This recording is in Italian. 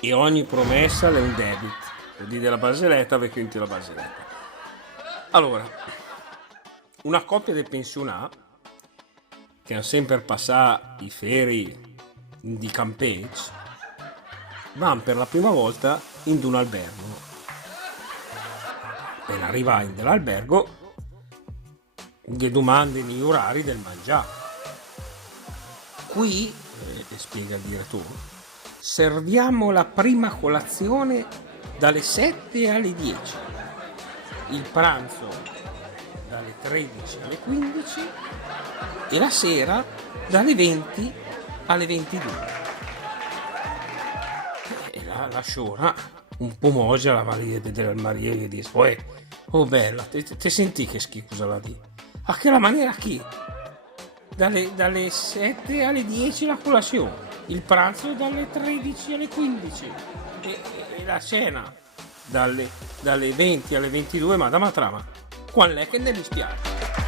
e ogni promessa è un debit. Lo di della barzelletta perché io la barzelletta. Allora, una coppia di pensionati che hanno sempre passato i feri di campeggio vanno per la prima volta in un albergo. Appena arriva in dell'albergo gli domandano gli orari del mangiare. Qui, spiega il direttore, serviamo la prima colazione dalle 7 alle 10, il pranzo dalle 13 alle 15 e la sera dalle 20 alle 22. E la sciora un po' mogia la Maria del Maria gli dice: oh bella, te senti che schifo la di? A che la maniera chi? Dalle 7 alle 10 la colazione, il pranzo dalle 13 alle 15 e la cena dalle 20 alle 22, ma da trama. Qual è che ne mi spiace?